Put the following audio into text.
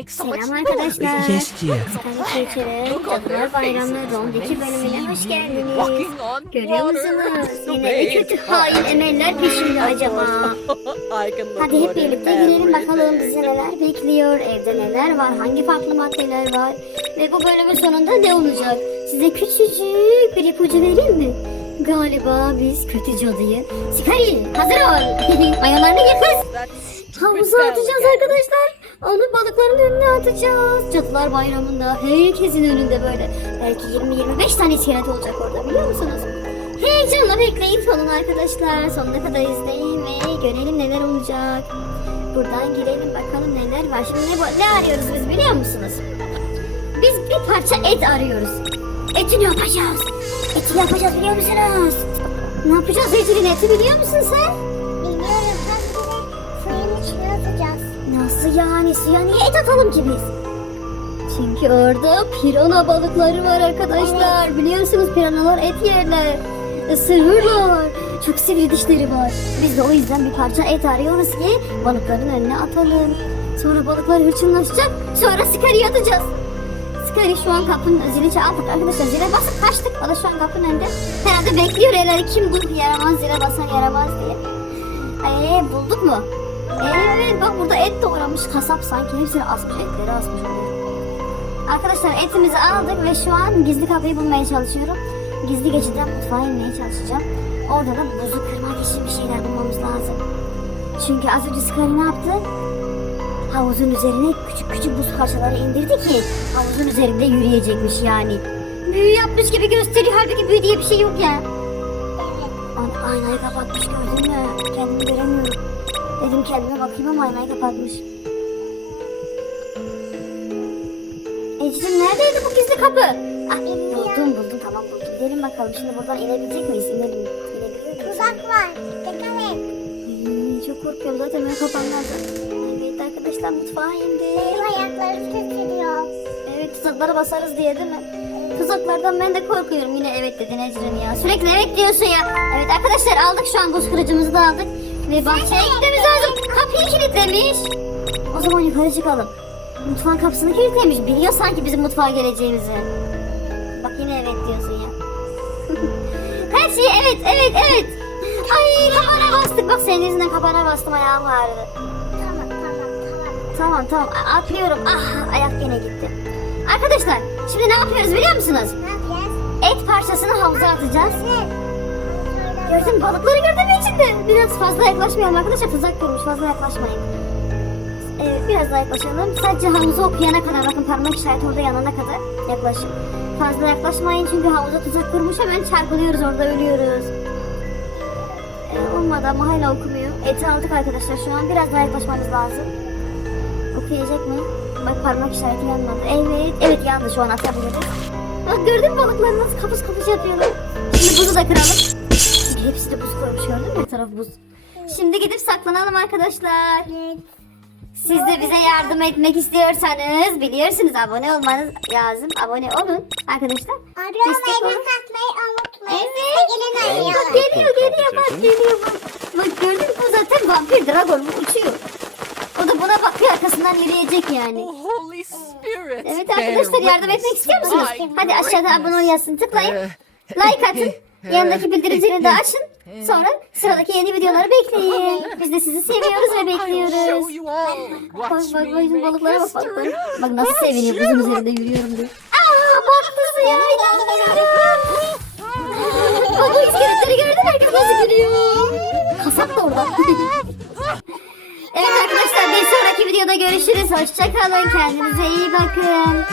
make so much Selam arkadaşlar. Yes dear. Cadılar Bayramı 2 bölümüne hoş geldiniz. Görüyor musunuz? Yine de kötü hain emeller peşinde acaba. Hadi hep birlikte girelim bakalım bizi neler bekliyor, evde neler var, hangi farklı maddeler var ve bu bölümün sonunda ne olacak? Size küçücük bir ipucu vereyim mi? Galiba biz kötü cadıyı... Sikari hazır ol! Mayolarını yık kız! That's Havuza atacağız arkadaşlar. Onu balıkların önüne atacağız. Cadılar bayramında herkesin önünde böyle. Belki 20-25 tane iskelet olacak orada biliyor musunuz? Heyecanla bekleyin sonun arkadaşlar. Sonuna kadar izleyin ve görelim neler olacak. Buradan girelim bakalım neler var. Şimdi ne, ne arıyoruz biz biliyor musunuz? Biz bir parça et arıyoruz. Etini yapacağız. Etini yapacağız biliyor musunuz? Ne yapacağız etinin eti biliyor musun sen? Yani suya niye et atalım ki biz? Çünkü orada pirana balıkları var arkadaşlar. Biliyorsunuz piranalar et yerler. Isırırlar. Çok sivri dişleri var. Biz de o yüzden bir parça et arıyoruz ki balıkların önüne atalım. Sonra balıklar hırçınlaşacak. Sonra Skari'yi atacağız. Skari şu an kapının zili çaldık arkadaşlar. Zile basıp kaçtık. O da şu an kapının önünde. Herhalde bekliyor herhalde kim bu yaramaz zile basan yaramaz diye. Ay bulduk mu? Evet bak burada et doğramış kasap sanki hepsini asmış etleri asmış. Arkadaşlar etimizi aldık ve şu an gizli kapıyı bulmaya çalışıyorum. Gizli geçitten mutfağa inmeye çalışacağım. Orada da buzu kırmak için bir şeyler bulmamız lazım. Çünkü az önce Scully ne yaptı? Havuzun üzerine küçük küçük buz parçaları indirdi ki havuzun üzerinde yürüyecekmiş yani. Büyü yapmış gibi gösteriyor halbuki büyü diye bir şey yok ya. Ay, aynayı kapatmış gördün mü? Kendimi göremiyorum. Dedim kendime bakayım ama aynayı kapatmış. Ecrin neredeydi bu gizli kapı? Ah buldum buldum tamam buldum. Gidelim bakalım şimdi buradan inebilecek miyiz? İnelim. İnebiliyor muyuz? Tuzak var. Dikkat et. Ay, çok korkuyorum zaten ben kapanmazdı. Evet arkadaşlar mutfağa indik. Benim ayaklarım titriyor. Evet tuzaklara basarız diye değil mi? Tuzaklardan ben de korkuyorum. Yine evet dedin Ecrin ya. Sürekli evet diyorsun ya. Evet arkadaşlar aldık şu an buz kırıcımızı da aldık. Ve bahçeye gitmemiz lazım. Kapıyı kilitlemiş. O zaman yukarı çıkalım. Mutfağın kapısını kilitlemiş. Biliyor sanki bizim mutfağa geleceğimizi. Bak yine evet diyorsun ya. Her şey evet evet evet. Ay kapana bastık. Bak senin yüzünden kapana bastım ayağım ağrıdı. Tamam tamam tamam. Tamam tamam A- atlıyorum. Ah ayak yine gitti. Arkadaşlar şimdi ne yapıyoruz biliyor musunuz? Ne yapacağız? Et parçasını havuza atacağız. Ne? Gördün mü? balıkları gördün mü içinde? Biraz fazla yaklaşmayalım arkadaşlar. Tuzak kurmuş fazla yaklaşmayın. Evet biraz daha yaklaşalım. Sadece havuzu okuyana kadar bakın parmak işareti orada yanana kadar yaklaşın. Fazla yaklaşmayın çünkü havuza tuzak kurmuş hemen çarpılıyoruz orada ölüyoruz. Ee, olmadı ama hala okumuyor. Eti aldık arkadaşlar şu an biraz daha yaklaşmamız lazım. Okuyacak mı? Bak parmak işareti yanmadı. Evet, evet yandı şu an atabiliriz. Bak gördün mü balıkları nasıl kapış kapış yapıyorlar. Şimdi buzu da kıralım. Hepsi de buz koymuş gördün mü? Her taraf buz. Şimdi gidip saklanalım arkadaşlar. Evet. Siz de bize yardım etmek istiyorsanız biliyorsunuz abone olmanız lazım. Abone olun arkadaşlar. Abone Destek olmayı olun. katmayı unutmayın. Evet. Gelin Bak oynayalım. geliyor geliyor bak geliyor bak. Bak gördün mü bu zaten vampir dragon bu uçuyor. O da buna bakıyor arkasından yürüyecek yani. Oh, Holy Spirit. Evet arkadaşlar yardım etmek istiyor musunuz? Hadi aşağıda abone ol yazsın tıklayın. Like atın. Yanındaki bildirim zilini de açın. Sonra sıradaki yeni videoları bekleyin. Biz de sizi seviyoruz ve bekliyoruz. Bak bak bak balıklara bak history. Bak nasıl seviniyor buzun üzerinde yürüyorum diye. Aa baktı suya inanmıyorum. Bak bu iskeletleri gördün? Herkes nasıl gülüyor. Kasap da orada. evet arkadaşlar bir sonraki videoda görüşürüz. Hoşçakalın. Kendinize iyi bakın.